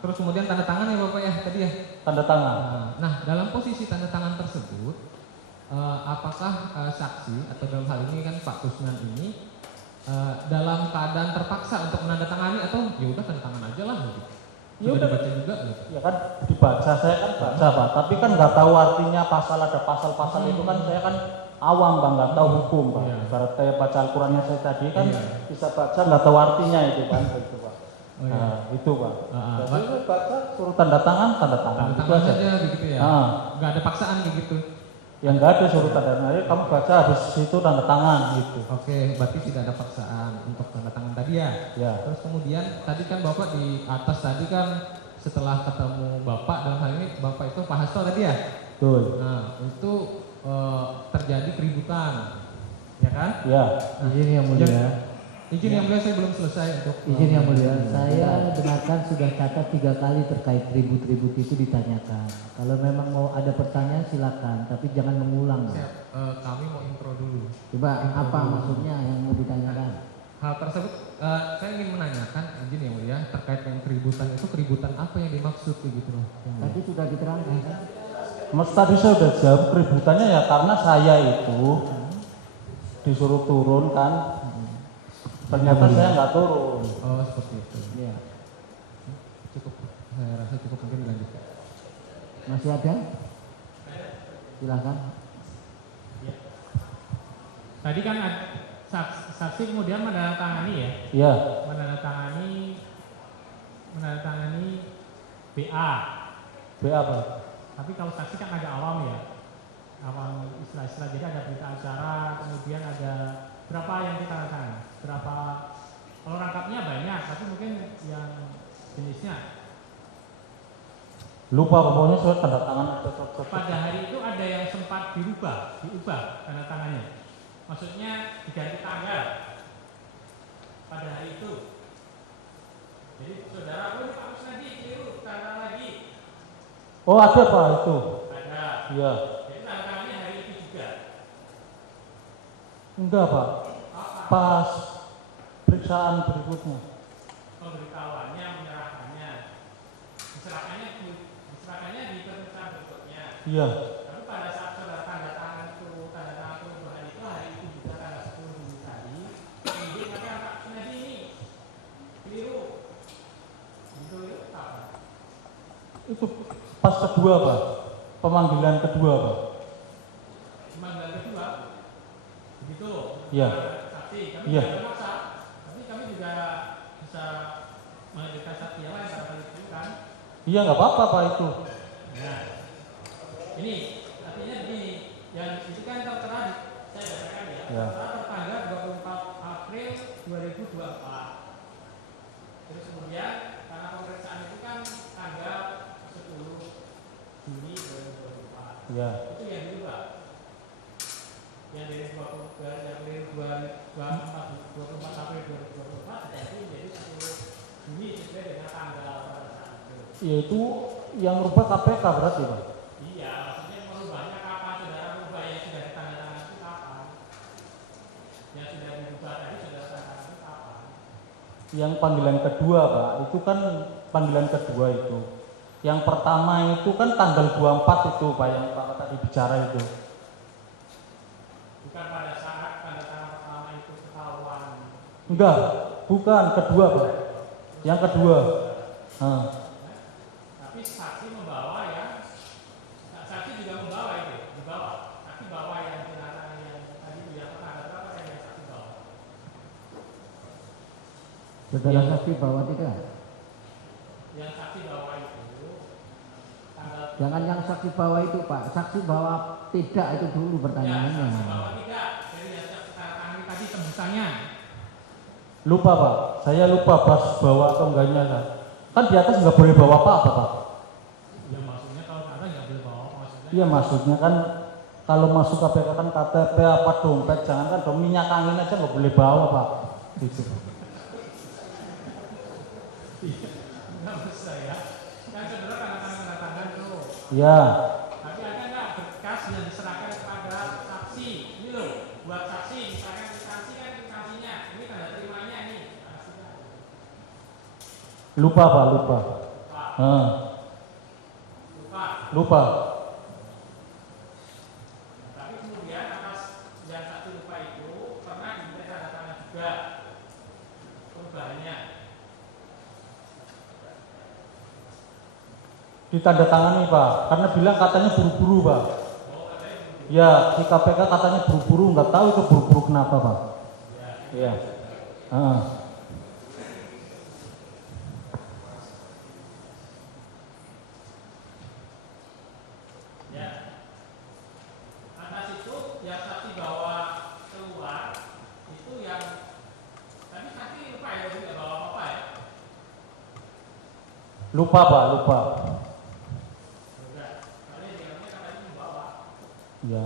Terus kemudian tanda tangan ya Bapak ya tadi ya. Tanda tangan. Nah, dalam posisi tanda tangan tersebut, apakah saksi atau dalam hal ini kan Pak Kusnan ini dalam keadaan terpaksa untuk menandatangani atau ya udah tanda tangan aja lah gitu. Ya Sudah udah. dibaca juga gitu. Ya kan dibaca, saya kan baca, Pak. Tapi kan nggak tahu artinya pasal, ada pasal-pasal itu kan saya kan awam, Pak, nggak tahu hukum, Pak. Iya. Ibarat kayak baca Al-Qurannya saya tadi kan Iya. bisa baca nggak tahu artinya itu kan, gitu, Pak. Oh, iya. Nah, itu, Pak. Ah, Jadi saya baca, suruh tanda tangan, tanda tangan. Tanda Itu tangan aja. saja begitu ya. Nggak ada paksaan kayak gitu. Yang nggak ada suruh tanda tangan. Jadi kamu baca habis itu tanda tangan gitu. Oke, berarti tidak ada paksaan untuk tanda tangan tadi ya. Ya. Terus kemudian tadi kan Bapak di atas tadi kan setelah ketemu Bapak dalam hal ini Bapak itu Pak Hasto tadi ya. Betul. Nah itu terjadi keributan, ya kan? Ya. Izin yang mulia. Izin yang mulia saya belum selesai untuk Izin yang mulia, saya dengarkan sudah catat 3 kali terkait ribut-ribut itu ditanyakan. Kalau memang mau ada pertanyaan silakan, tapi jangan mengulang. Siap, kami mau intro dulu. Coba apa maksudnya yang mau ditanyakan? Hal tersebut saya ingin menanyakan izin yang mulia terkait dengan keributan itu keributan apa yang dimaksud begitu loh? Yang mulia. Tadi sudah diterangkan. Mas tadi saya udah jawab keributannya ya karena saya itu disuruh turun kan. Ternyata saya nggak turun. Oh seperti itu. Ya. Cukup, saya rasa cukup mungkin dilanjutkan. Masih ada? Silakan. Tadi kan saksi kemudian menandatangani ya, Iya. menandatangani BA. BA apa? Tapi kalau saksi kan agak awam ya, awam istilah-istilah. Jadi ada berita acara, kemudian ada berapa yang kita tandatangani, berapa. Kalau rangkapnya banyak, tapi mungkin yang jenisnya. Lupa pokoknya saya tanda tangan atau Pada hari itu ada yang sempat diubah tanda tangannya. Maksudnya diganti tanggal pada hari itu. Jadi saudara, oh ini Pak Kusnadi, keliru tanda lagi. Oh ada Pak itu? Ada. Iya. Jadi tanda tangannya hari itu juga. Enggak Pak. Apa? Pas periksaan berikutnya. Pemberitahuannya, menyerahkannya. Diserahkannya di pemeriksaan berikutnya. Iya. Tapi pada saat saudara tanda tangan perubahan itu hari itu juga tanggal 10 Juni tadi. Kemudian mengatakan Pak Kusnadi ini keliru. Itu apa? Itu pas kedua Pak. Pemanggilan kedua Pak. Pemanggilan kedua. Begitu. Iya. Saksi. Kami Iya. tidak memaksa. Tapi kami juga bisa menghadirkan saksi yang lain pada hari itu kan. Iya nggak apa-apa Pak itu. Nah, ini artinya begini, yang itu kan tertera saya bacakan ya, Ya. tertera tertanggal 24 April 2024. Terus kemudian karena pemeriksaan itu kan tanggal 10 Juni 2024. Iya. Itu yang diubah. Yang dari 24 April 2024 jadi 10 Juni sesuai dengan tanggal pada saat itu. Yaitu yang rubah KPK berarti Pak. Iya, maksudnya merubahnya kapan Yang panggilan kedua Pak, itu kan panggilan kedua itu. Yang pertama itu kan tanggal 24 itu Pak, yang Pak tadi bicara itu. Bukan pada saat tanda tangan pertama itu ketahuan. Enggak, bukan, kedua Pak. Yang kedua. Nah, Tapi saksi membawa ya, saksi juga membawa itu, dibawa. Saksi bawa yang jenazah yang tadi dia tanggal berapa yang saksi bawa? Saudara saksi bawa tidak? Yang saksi bawa itu tanggal. Jangan yang saksi bawa itu Pak, saksi bawa tidak itu dulu pertanyaannya. Ya, saksi bawa tidak. Jadi yang saksi tadi tembusannya. lupa Pak, saya lupa pas bawa atau enggaknya Pak. Kan di atas nggak boleh bawa apa-apa Pak. Ya maksudnya kalau ada nggak boleh bawa maksudnya. Iya maksudnya kan kalau masuk KPK kan KTP apa dompet, jangan kan dong minyak angin aja nggak boleh bawa Pak. Gitu. Nggak bisa ya. Kan saudara tanda tangan tuh. Ya, Tapi ada nggak berkas yang diserahkan kepada saksi? Ini loh, buat saksi misalkan saksi kan saksinya, ini tanda terimanya nih. lupa Pak, lupa. Lupa. Tapi kemudian atas yang saksi lupa itu pernah diminta tanda tangan juga perubahannya. Ditandatangani Pak, karena bilang katanya buru-buru Pak. Ya, di KPK katanya buru-buru, nggak tahu itu buru-buru kenapa Pak. Iya. Ya. Atas itu yang saksi bawa keluar itu yang tapi saksi lupa ya tidak bawa apa ya? Lupa Pak, lupa. Ya,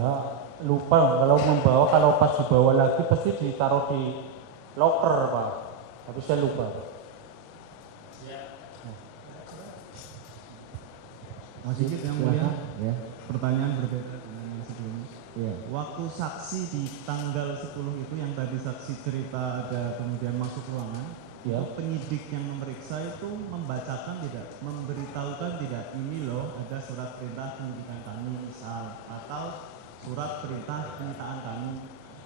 lupa kalau membawa, kalau pas dibawa lagi pasti ditaruh di locker Pak. Tapi saya lupa. Masih yang mulia, Ya. pertanyaan berbeda dengan yang sebelumnya. Iya. Waktu saksi di tanggal 10 itu yang tadi saksi cerita ada kemudian masuk ruangan, Ya. itu penyidik yang memeriksa itu membacakan tidak, memberitahukan tidak, ini loh ada surat perintah penyidikan kami misal, atau surat perintah penyitaan kami.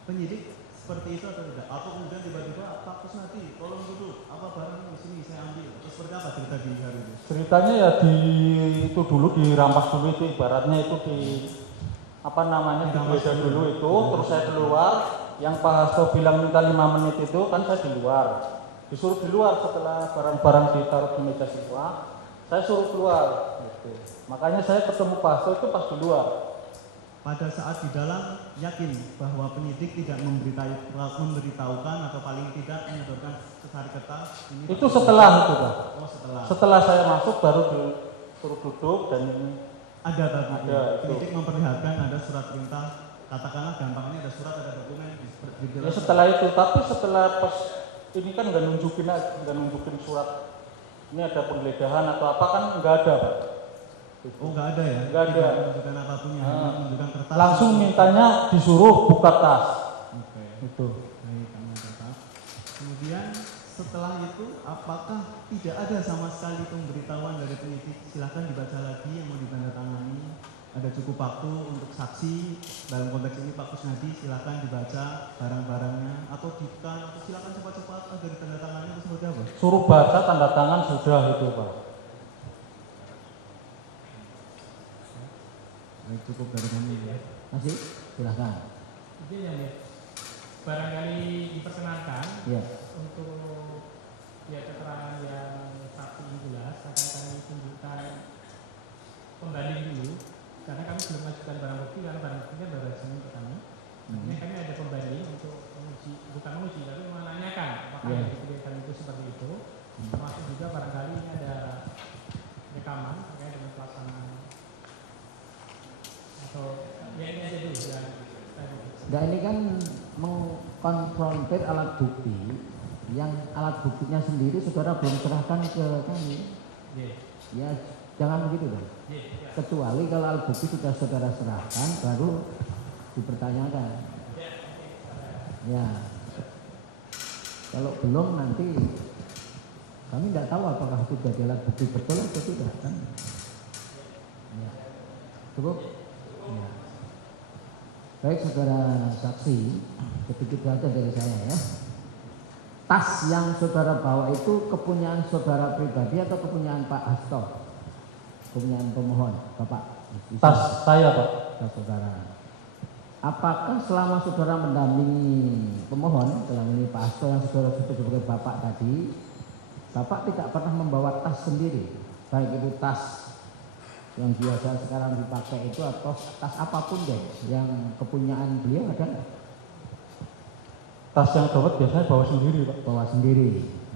Penyidik seperti itu atau tidak? Atau kemudian tiba-tiba Pak Kusnadi tolong duduk, apa barang di sini saya ambil. Terus seperti apa cerita di hari itu? Ceritanya ya di itu dulu dirampas dulu itu, ibaratnya itu di apa namanya digeledah dulu itu, terus saya keluar. Yang Pak Hasto bilang minta 5 menit itu kan saya di luar, disuruh di luar setelah barang-barang ditaruh di meja siswa, saya suruh keluar. Gitu. Makanya saya ketemu Pak Hasto itu pas di luar. Pada saat di dalam yakin bahwa penyidik tidak memberitahukan atau paling tidak menyodorkan secari kertas ini Itu setelah itu Pak. Oh setelah. Setelah saya masuk baru disuruh duduk dan ini Ada tadi. Ada, Penyidik memperlihatkan ada surat perintah, katakanlah gampangnya ada surat, ada dokumen di ya setelah itu, tapi setelah pas ini kan nggak nunjukin surat ini ada penggeledahan atau apa kan nggak ada Pak. Oh nggak ada ya? Nggak ada. Tidak menunjukkan apapun yang menunjukkan kertas. Langsung mintanya disuruh buka tas. Oke. Itu. Baik, kamu kertas. Kemudian setelah itu apakah tidak ada sama sekali pemberitahuan dari penyidik? Silahkan dibaca lagi yang mau ditandatangani. Ada cukup waktu untuk saksi dalam konteks ini Pak Kusnadi silahkan dibaca barang-barangnya atau silahkan cepat-cepat agar ditandatangani atau seperti apa? Suruh baca tanda tangan sudah itu Pak. Baik, cukup dari kami ya. Masih? Silahkan. Jadi ya, barangkali diperkenankan Iya. untuk ya keterangan yang saksi yang jelas akan kami tunjukkan pembanding dulu karena kami belum mengajukan barang bukti karena barang buktinya baru hasilnya ke kami. Ini kami ada pembanding untuk menguji, bukan menguji tapi menanyakan apakah yang dipilihkan itu seperti itu. Termasuk juga barangkali ini ada rekaman terkait dengan pelaksanaan atau ya ini aja dulu yang tadi. Nah ini kan mengkonfrontir alat bukti yang alat buktinya sendiri saudara belum serahkan ke kami. Ya jangan begitu dong. Kecuali kalau alat bukti sudah saudara serahkan baru dipertanyakan. Ya. Kalau belum nanti kami tidak tahu apakah itu jadi alat bukti betul atau tidak kan. Ya. Cukup. Ya. Baik saudara saksi, sedikit saja dari saya ya. Tas yang saudara bawa itu kepunyaan saudara pribadi atau kepunyaan Pak Hasto? Kepunyaan pemohon, Bapak? Tas saya, Pak. Tas saudara. Apakah selama saudara mendampingi pemohon, dalam ini Pak Hasto yang saudara sebut sebagai Bapak tadi, Bapak tidak pernah membawa tas sendiri, baik itu tas yang biasa sekarang dipakai itu atau tas apapun deh, yang kepunyaan beliau ada nggak? Tas yang dapat biasanya bawa sendiri, Pak. Bawa sendiri,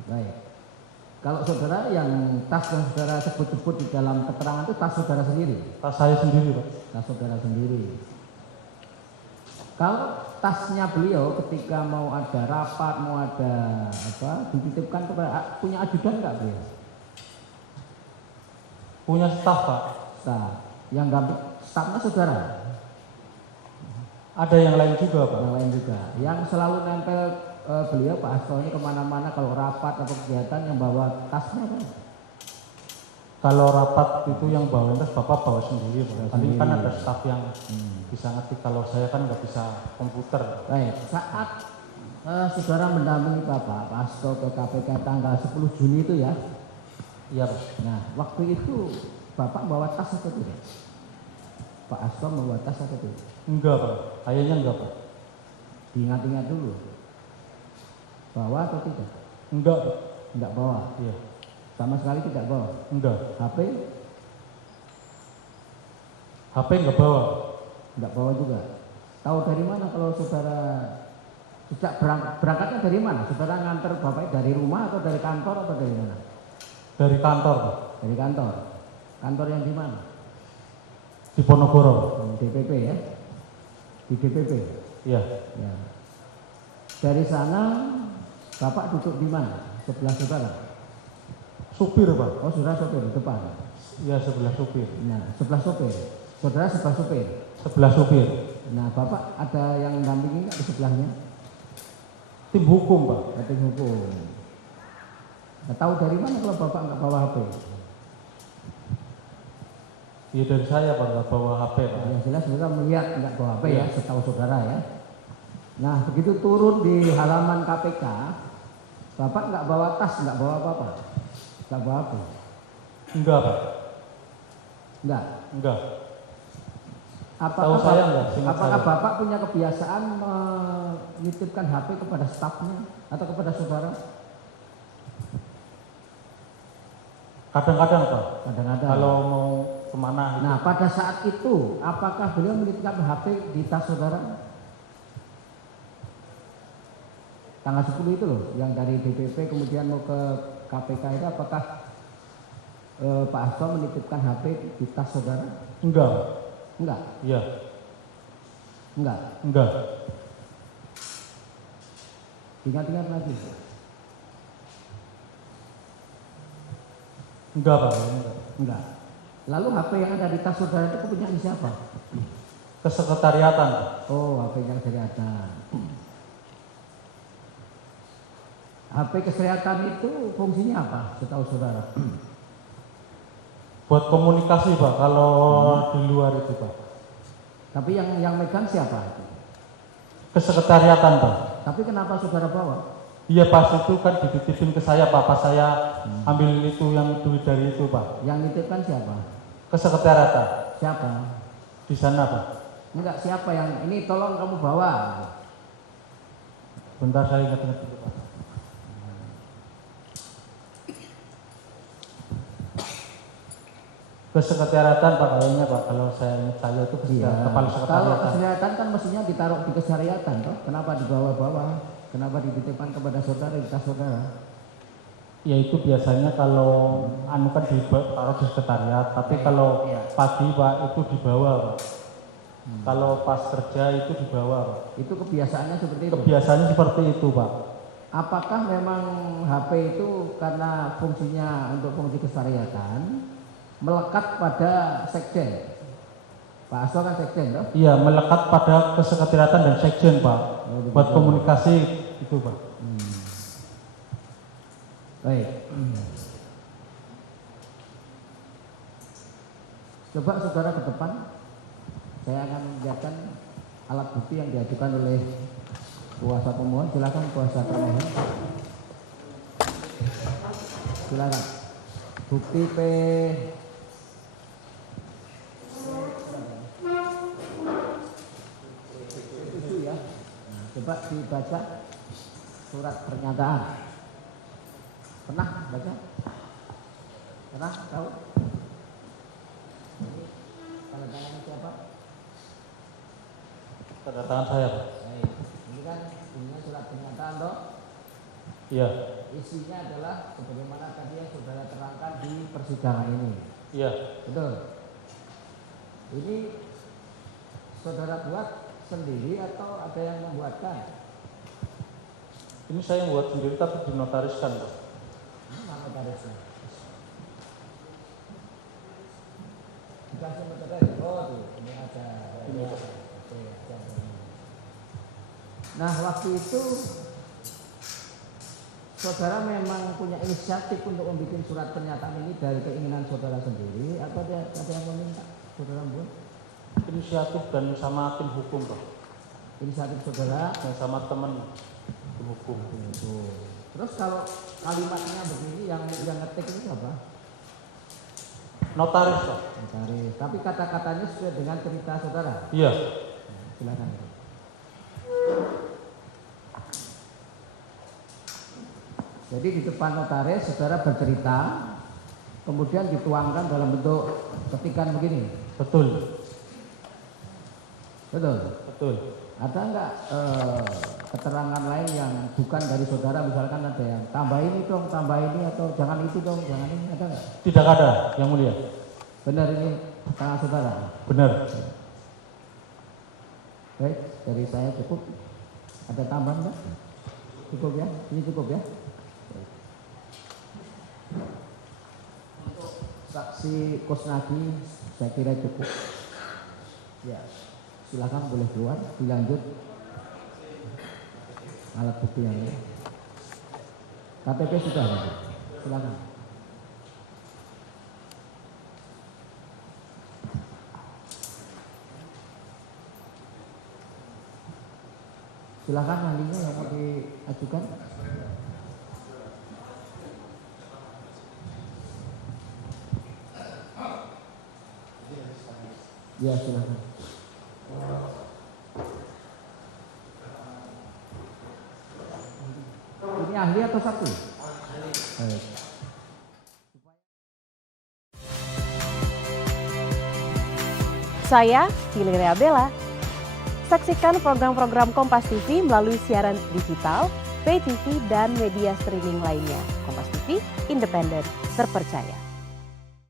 baik. Kalau saudara yang tas yang saudara sebut-sebut di dalam keterangan itu tas saudara sendiri? Tas saya sendiri, Pak. Tas saudara sendiri. Kalau tasnya beliau ketika mau ada rapat, mau ada apa, dititipkan kepada punya ajudan nggak beliau? Punya staf, Pak. Staf. Yang gambar stafnya saudara? Ada yang lain juga, Pak. Yang lain juga. Yang selalu nempel beliau Pak Hasto ini kemana-mana kalau rapat atau kegiatan yang bawa tasnya kan? Kalau rapat itu yang bawa tas Bapak bawa sendiri, Pak. Tadi kan sendiri. ada staf yang bisa ngerti. Kalau saya kan nggak bisa komputer. Baik, saat saudara mendampingi Pak Hasto ke KPK tanggal 10 Juni itu ya. Iya, Pak. Nah, waktu itu Bapak bawa tas atau tidak? Pak Hasto membawa tas atau tidak? Enggak, Pak. Kayaknya enggak, Pak. Diingat-ingat dulu. Bawa atau tidak? Enggak, Pak. Enggak bawa. Iya. Sama sekali tidak bawa. Enggak. HP HP enggak bawa. enggak bawa juga. Tahu dari mana kalau saudara sejak berangkatnya dari mana? Saudara nganter Bapak dari rumah atau dari kantor atau dari mana? Dari kantor, Pak. Dari kantor. Kantor yang di mana? Di Ponorogo. DPP ya. Di DPP. Iya. Ya. Dari sana Bapak duduk di mana? Sebelah saudara. Supir, Pak. Oh, saudara sopir di depan. Iya, sebelah supir. Nah, sebelah sopir. Saudara sebelah sopir. Sebelah supir. Nah, Bapak ada yang mendampingi nggak di sebelahnya? Tim hukum, Pak. Tim hukum. Nah, tahu dari mana kalau Bapak nggak bawa HP? Iya, dari saya, Pak. Nggak bawa HP, Pak. Yang jelas saudara melihat nggak bawa HP ya, setahu saudara ya. Nah, begitu turun di halaman KPK, Bapak nggak bawa tas, nggak bawa apa-apa, nggak bawa HP. Enggak, Pak. Enggak. Enggak. Apakah, Tahu saya enggak, seingat apakah saya. Bapak punya kebiasaan menitipkan HP kepada stafnya atau kepada saudara? Kadang-kadang, Pak. Kadang-kadang. Kalau mau kemana gitu. Nah, pada saat itu, apakah beliau menitipkan HP di tas saudara? Tanggal 10 itu loh, yang dari DPP kemudian mau ke KPK itu, apakah Pak Hasto menitipkan HP di tas saudara? Enggak. Enggak, Iya. enggak. Enggak. Ingat-ingat lagi. Enggak, Pak. Enggak. Enggak. Lalu HP yang ada di tas saudara itu kepunyaan siapa? Kesekretariatan. Oh, HP yang kesehatan. HP kesehatan itu fungsinya apa? Setahu saudara? Buat komunikasi, Pak. Kalau di luar itu, Pak. Tapi yang megang siapa? Kesekretariatan, Pak. Tapi kenapa saudara bawa? Iya, pas itu kan dititipin ke saya, Pak. Pas saya ambil itu yang duit dari itu, Pak. Yang nitipkan siapa? Kesekretariatan. Siapa? Di sana, Pak. Enggak, siapa yang ini tolong kamu bawa? Bentar saya ingat-ingat dulu, Pak. Kesekretariatan, Pak, kayaknya, Pak. Kalau saya ingat saya itu kepala Kalau sekretariatan. kesehatan kan mestinya ditaruh di kesehariatan toh. Kenapa dibawa-bawa? Kenapa dititipkan kepada saudara di tas saudara? Ya itu biasanya kalau anu kan ditaruh di sekretariat, tapi kalau pagi, Pak, itu dibawa, Pak. Kalau pas kerja itu dibawa, Pak. Itu kebiasaannya seperti itu. Kebiasaannya seperti itu, Pak. Apakah memang HP itu karena fungsinya untuk fungsi kesehariatan melekat pada sekjen? Pak Hasto kan sekjen toh? Iya, melekat pada kesekretariatan dan sekjen, Pak. Oh, begitu. Buat komunikasi itu, Pak. Baik. Coba saudara ke depan. Saya akan memperlihatkan alat bukti yang diajukan oleh kuasa pemohon. Silakan kuasa pemohon. Silakan. Bukti P ya. Nah, coba dibaca surat pernyataan. Pernah baca? Pernah tahu? Tanda tangan siapa? Tanda tangan saya, Pak. Baik. Ini kan ininya surat pernyataan toh. Iya. Isinya adalah sebagaimana tadi yang saudara terangkan di persidangan ini. Iya. Betul. Ini saudara buat sendiri atau ada yang membuatkan? Ini saya yang buat sendiri tapi dinotariskan, Pak. Mana notarisnya? Dikasih notaris. Oh tuh, ini ada. Ini. Oke, ada. Nah, waktu itu saudara memang punya inisiatif untuk membuat surat pernyataan ini dari keinginan saudara sendiri atau ada yang meminta saudara buat? Inisiatif dan sama tim hukum, Pak. Inisiatif saudara Dan sama teman tim hukum. itu. Terus kalau kalimatnya begini yang ngetik itu apa? Notaris, Pak. Notaris. Tapi kata-katanya sesuai dengan cerita saudara. Iya. Silakan. Jadi di depan notaris saudara bercerita, kemudian dituangkan dalam bentuk ketikan begini. Betul. Betul. Betul. Ada enggak keterangan lain yang bukan dari saudara, misalkan ada yang tambah ini dong, tambah ini, atau jangan itu dong, jangan ini, ada enggak? Tidak ada, Yang Mulia. Benar ini tangan saudara? Benar. Baik, dari saya cukup. Ada tambahan enggak? Cukup ya? Ini cukup ya? Untuk saksi Kusnadi saya kira cukup. Ya, silakan boleh keluar, dilanjut alat bukti yang lain. KTP sudah ada, silakan. Silakan ahlinya yang mau diajukan. Ya, silakan. Ini ahli atau saksi? Baik. Saya Fili Bella. Saksikan program-program Kompas TV melalui siaran digital, pay TV, dan media streaming lainnya. Kompas TV, independen, terpercaya.